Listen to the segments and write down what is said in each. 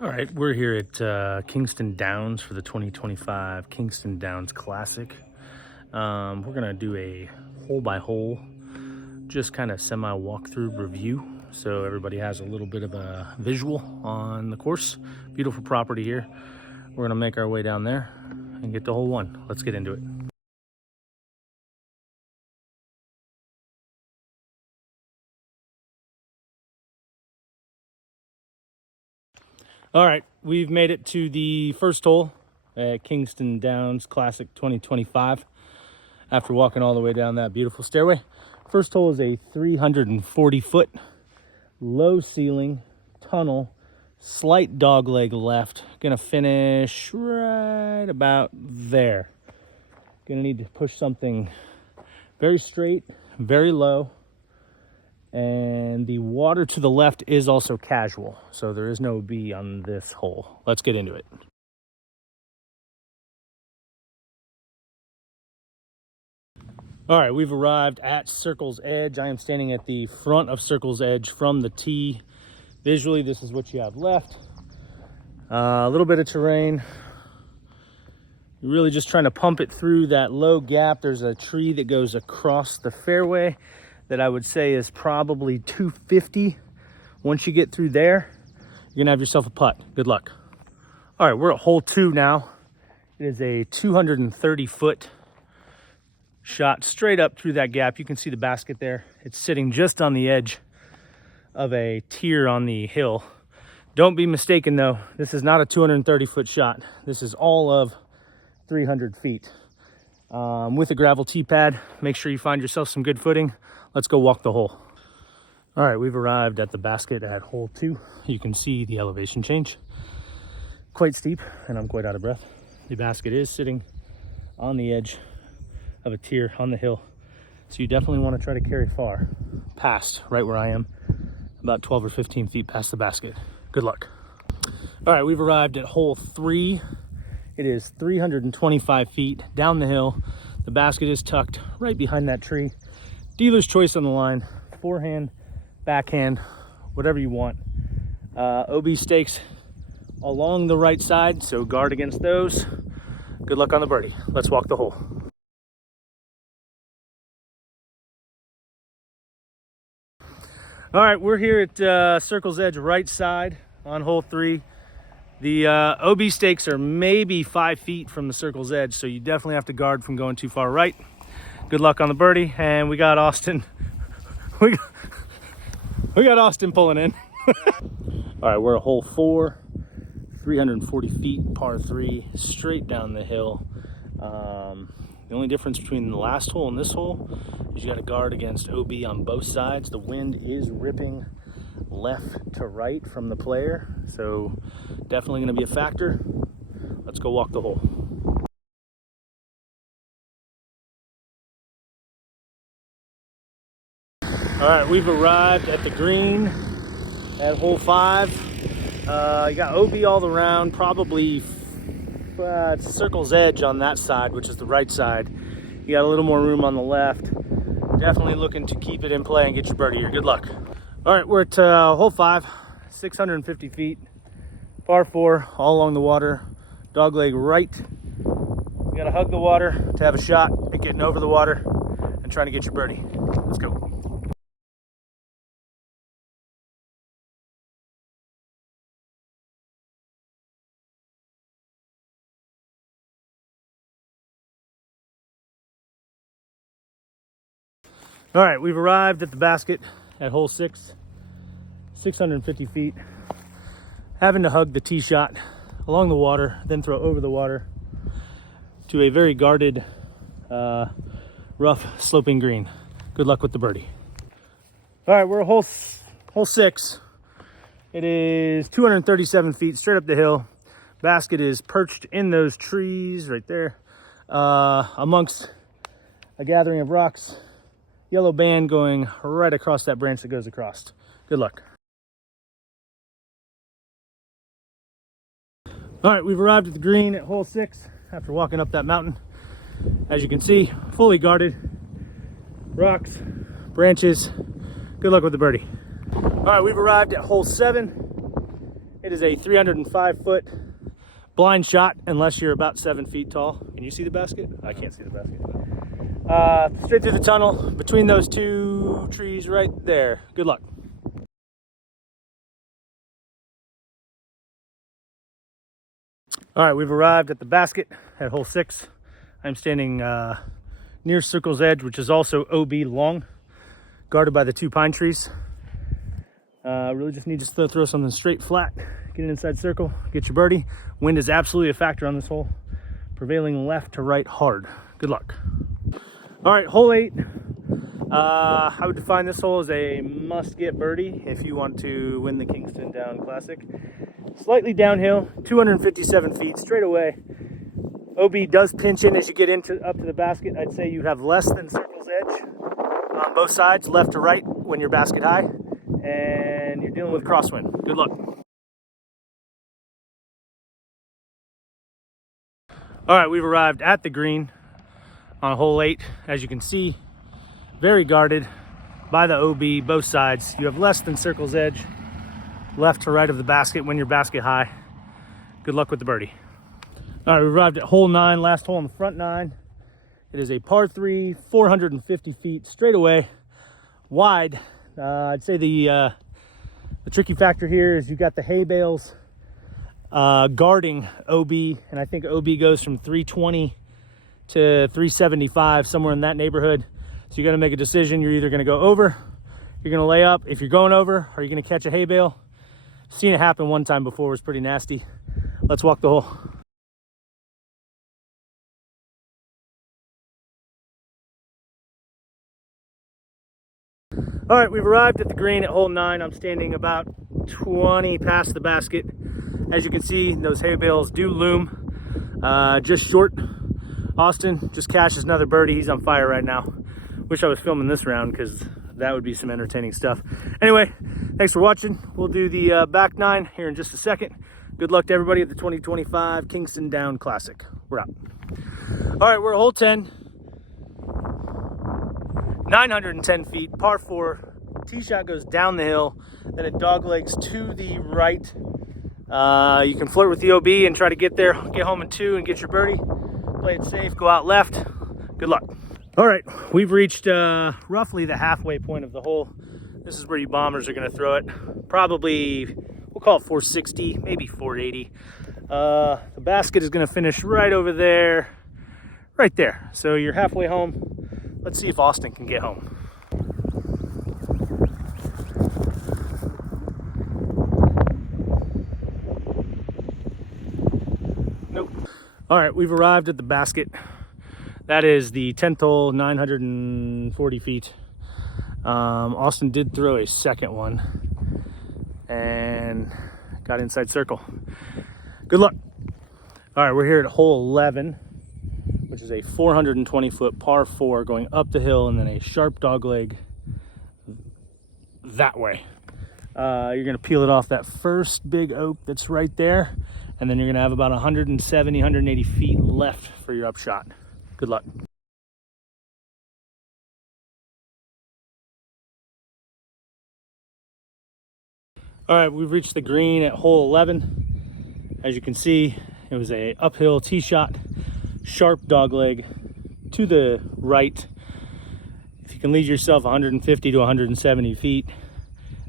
All right, we're here at Kingston Downs for the 2025 Kingston Downs Classic. We're gonna do a hole by hole, just kind of semi walkthrough review, so everybody has a little bit of a visual on the course. Beautiful property here. We're gonna make our way down there and get to hole one. Let's get into it. All right, we've made it to the first hole at Kingston Downs Classic 2025 after walking all the way down that beautiful stairway. First hole is a 340-foot low ceiling tunnel, slight dog leg left. Gonna finish right about there. Gonna need to push something very straight, very low. And the water to the left is also casual, so there is no B on this hole. Let's get into it. All right, we've arrived at Circle's Edge. I am standing at the front of Circle's Edge from the tee. Visually, this is what you have left. A little bit of terrain. You're really just trying to pump it through that low gap. There's a tree that goes across the fairway that I would say is probably 250. Once you get through there, you're gonna have yourself a putt. Good luck. All right, we're at hole 2 now. It is a 230-foot shot straight up through that gap. You can see the basket there. It's sitting just on the edge of a tier on the hill. Don't be mistaken though, this is not a 230-foot shot. This is all of 300 feet. With a gravel tee pad, make sure you find yourself some good footing. Let's go walk the hole. All right, we've arrived at the basket at hole 2. You can see the elevation change. Quite steep, and I'm quite out of breath. The basket is sitting on the edge of a tier on the hill. So you definitely want to try to carry far past right where I am, about 12 or 15 feet past the basket. Good luck. All right, we've arrived at hole 3. It is 325 feet down the hill. The basket is tucked right behind that tree. Dealer's choice on the line, forehand, backhand, whatever you want. OB stakes along the right side, so guard against those. Good luck on the birdie. Let's walk the hole. All right, we're here at Circle's Edge right side on hole 3. The OB stakes are maybe 5 feet from the Circle's Edge, so you definitely have to guard from going too far right. Good luck on the birdie, and we got Austin. we got Austin pulling in. All right, we're at hole 4, 340 feet, par 3, straight down the hill. The only difference between the last hole and this hole is you got to guard against OB on both sides. The wind is ripping left to right from the player, so definitely going to be a factor. Let's go walk the hole. All right, we've arrived at the green at hole 5. You got OB all around, probably Circle's Edge on that side, which is the right side. You got a little more room on the left. Definitely looking to keep it in play and get your birdie here. Good luck. All right, we're at hole 5, 650 feet, par 4, all along the water, dog leg right. You gotta hug the water to have a shot at getting over the water and trying to get your birdie. Let's go. All right, we've arrived at the basket at hole 6, 650 feet. Having to hug the tee shot along the water, then throw over the water to a very guarded, rough sloping green. Good luck with the birdie. All right, we're at hole 6. It is 237 feet straight up the hill. Basket is perched in those trees right there, amongst a gathering of rocks. Yellow band going right across that branch that goes across. Good luck. All right, we've arrived at the green at hole 6 after walking up that mountain. As you can see, fully guarded. Rocks, branches. Good luck with the birdie. All right, we've arrived at hole 7. It is a 305-foot blind shot unless you're about 7 feet tall. Can you see the basket? I can't see the basket. Straight through the tunnel between those two trees right there. Good luck. All right, we've arrived at the basket at hole 6. I'm standing near circle's edge, which is also OB long, guarded by the 2 pine trees. Really just need to throw something straight flat, get it inside circle, get your birdie. Wind is absolutely a factor on this hole. Prevailing left to right hard. Good luck. All right, hole 8. I would define this hole as a must-get birdie if you want to win the Kingston Downs Classic. Slightly downhill, 257 feet straight away. OB does pinch in as you get up to the basket. I'd say you have less than circle's edge on both sides, left to right when you're basket high, and you're dealing with crosswind. Good luck. All right, we've arrived at the green on hole 8. As you can see, very guarded by the OB, both sides. You have less than circle's edge, left to right of the basket when you're basket high. Good luck with the birdie. All right, we arrived at hole 9, last hole on the front 9. It is a par 3, 450 feet straight away, wide. I'd say the tricky factor here is you've got the hay bales guarding OB, and I think OB goes from 320 to 375, somewhere in that neighborhood. So you got to make a decision. You're either going to go over, you're going to lay up. If you're going over, are you going to catch a hay bale? Seen it happen one time before. It was pretty nasty. Let's walk the hole. All right, we've arrived at the green at hole 9. I'm standing about 20 past the basket. As you can see, those hay bales do loom just short. Austin just cashed another birdie. He's on fire right now. Wish I was filming this round because that would be some entertaining stuff. Anyway, thanks for watching. We'll do the back 9 here in just a second. Good luck to everybody at the 2025 Kingston Downs Classic. We're out. All right, we're at hole 10. 910 feet, par 4. Tee shot goes down the hill, then it doglegs to the right. You can flirt with the OB and try to get there, get home in 2 and get your birdie. Play it safe, go out left. Good luck. All right, we've reached roughly the halfway point of the hole. This is where you bombers are gonna throw it. Probably, we'll call it 460, maybe 480. The basket is gonna finish right over there, right there. So you're halfway home. Let's see if Austin can get home. Nope. All right, we've arrived at the basket. That is the 10th hole, 940 feet. Austin did throw a second one and got inside circle. Good luck. All right, we're here at hole 11, which is a 420-foot par 4 going up the hill and then a sharp dogleg that way. You're gonna peel it off that first big oak that's right there, and then you're gonna have about 170, 180 feet left for your upshot. Good luck. All right, we've reached the green at hole 11. As you can see, it was a uphill tee shot, sharp dogleg to the right. If you can lead yourself 150 to 170 feet,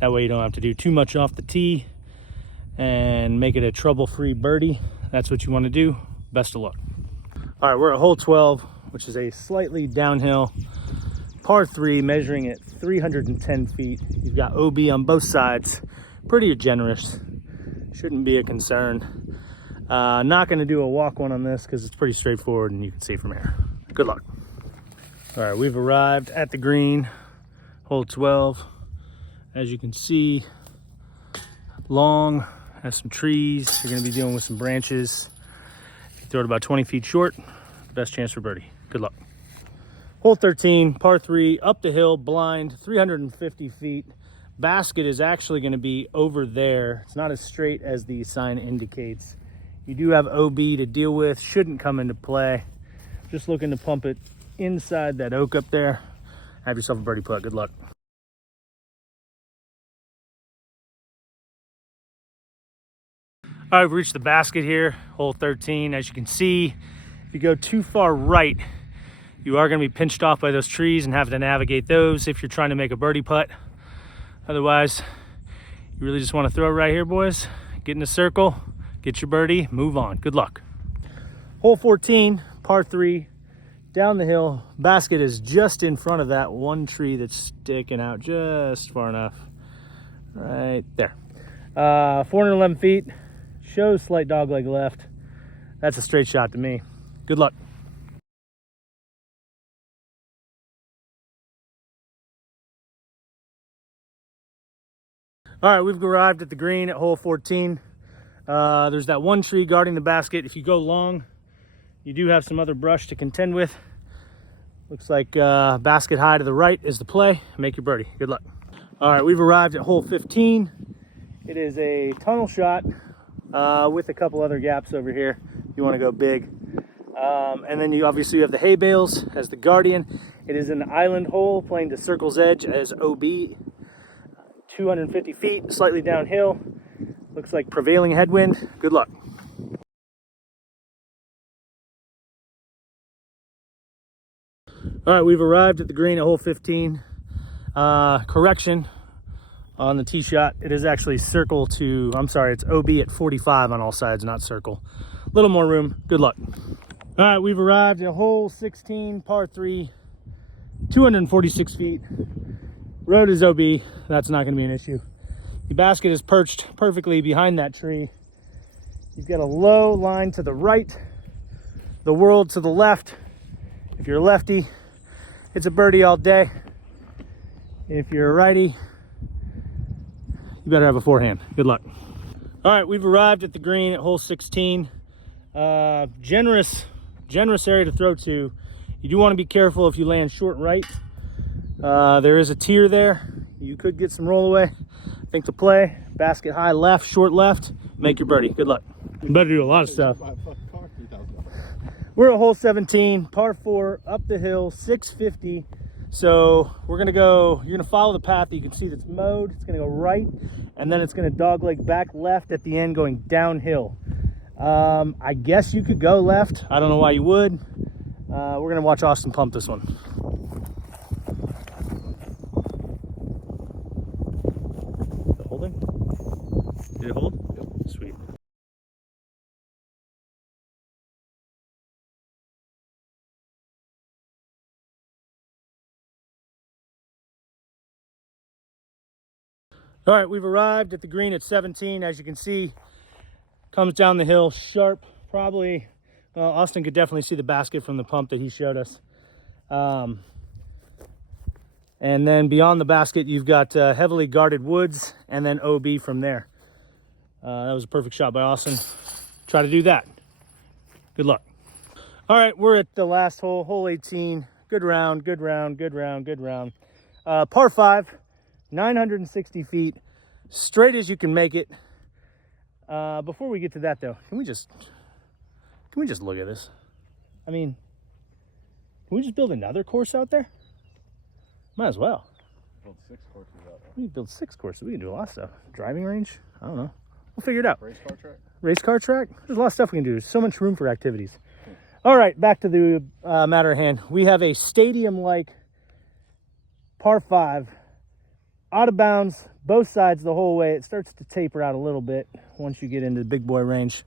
that way you don't have to do too much off the tee and make it a trouble-free birdie. That's what you want to do. Best of luck. All right, we're at hole 12, which is a slightly downhill par 3 measuring at 310 feet. You've got OB on both sides. Pretty generous. Shouldn't be a concern. Not going to do a walk one on this because it's pretty straightforward and you can see from here. Good luck. All right, we've arrived at the green, hole 12. As you can see, long, has some trees. You're going to be dealing with some branches. If you throw it about 20 feet short, best chance for birdie. Good luck. Hole 13, par 3, up the hill, blind, 350 feet. Basket is actually going to be over there. It's not as straight as the sign indicates. You do have OB to deal with, shouldn't come into play. Just looking to pump it inside that oak up there. Have yourself a birdie putt. Good luck. All right, we've reached the basket here, hole 13. As you can see, if you go too far right, you are going to be pinched off by those trees and have to navigate those if you're trying to make a birdie putt. Otherwise, you really just want to throw it right here, boys. Get in a circle, get your birdie, move on. Good luck. Hole 14, par 3, down the hill. Basket is just in front of that one tree that's sticking out just far enough. Right there. 411 feet. Shows slight dogleg left. That's a straight shot to me. Good luck. All right, we've arrived at the green at hole 14. There's that one tree guarding the basket. If you go long, you do have some other brush to contend with. Looks like basket high to the right is the play. Make your birdie. Good luck. All right, we've arrived at hole 15. It is a tunnel shot with a couple other gaps over here. You want to go big. And then you obviously have the hay bales as the guardian. It is an island hole playing to circle's edge as OB. 250 feet, slightly downhill. Looks like prevailing headwind. Good luck. All right, we've arrived at the green at hole 15. Correction on the tee shot. It is actually circle to, I'm sorry, it's OB at 45 on all sides, not circle. A little more room. Good luck. All right, we've arrived at hole 16, par 3, 246 feet. Road is OB. That's not going to be an issue. The basket is perched perfectly behind that tree. You've got a low line to the right, the world to the left. If you're a lefty, it's a birdie all day. If you're a righty, you better have a forehand. Good luck. All right, we've arrived at the green at hole 16. Generous area to throw to. You do want to be careful if you land short right. There is a tier there. You could get some roll away. I think to play, basket high left, short left, make your birdie. Good luck. You better do a lot of stuff. We're at hole 17, par 4, up the hill, 650. So you're gonna follow the path that you can see that's mowed. It's gonna go right, and then it's gonna dogleg back left at the end going downhill. I guess you could go left. I don't know why you would. We're gonna watch Austin pump this one. Holding? Did it hold? Yep. Sweet. All right, we've arrived at the green at 17. As you can see, comes down the hill sharp. Probably, well, Austin could definitely see the basket from the pump that he showed us. And then beyond the basket, you've got heavily guarded woods and then OB from there. That was a perfect shot by Austin. Try to do that. Good luck. All right, we're at the last hole, hole 18. Good round, good round, good round, good round. Par 5, 960 feet, straight as you can make it. Before we get to that though, can we just look at this? I mean, can we just build another course out there? Might as well. Build 6 courses out there. We can build 6 courses. We can do a lot of stuff. Driving range? I don't know. We'll figure it out. Race car track? Race car track? There's a lot of stuff we can do. There's so much room for activities. All right, back to the matter at hand. We have a stadium-like par 5, out of bounds, both sides the whole way. It starts to taper out a little bit once you get into the big boy range.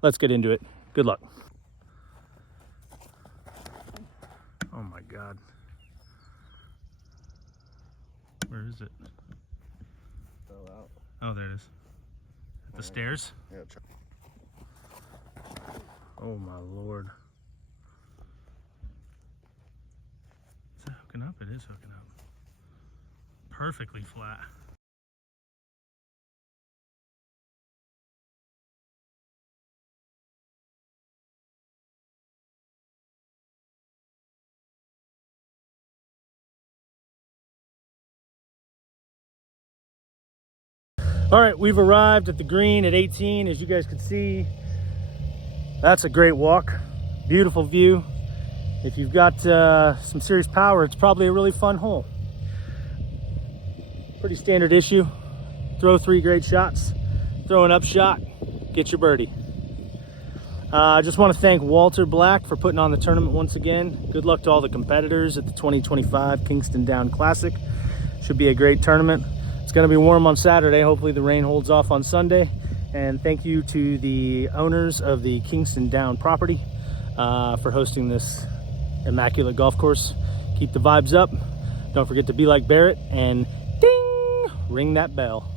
Let's get into it. Good luck. Oh my God. Where is it? Fell out. Oh, there it is. At the stairs? Yeah. Oh my Lord. Is that hooking up? It is hooking up. Perfectly flat. All right, we've arrived at the green at 18. As you guys can see, that's a great walk. Beautiful view. If you've got some serious power, it's probably a really fun hole. Pretty standard issue. Throw 3 great shots, throw an up shot, get your birdie. I just want to thank Walter Black for putting on the tournament once again. Good luck to all the competitors at the 2025 Kingston Downs Classic. Should be a great tournament. It's going to be warm on Saturday. Hopefully the rain holds off on Sunday. And thank you to the owners of the Kingston Downs property for hosting this immaculate golf course. Keep the vibes up. Don't forget to be like Barrett and ding, ring that bell.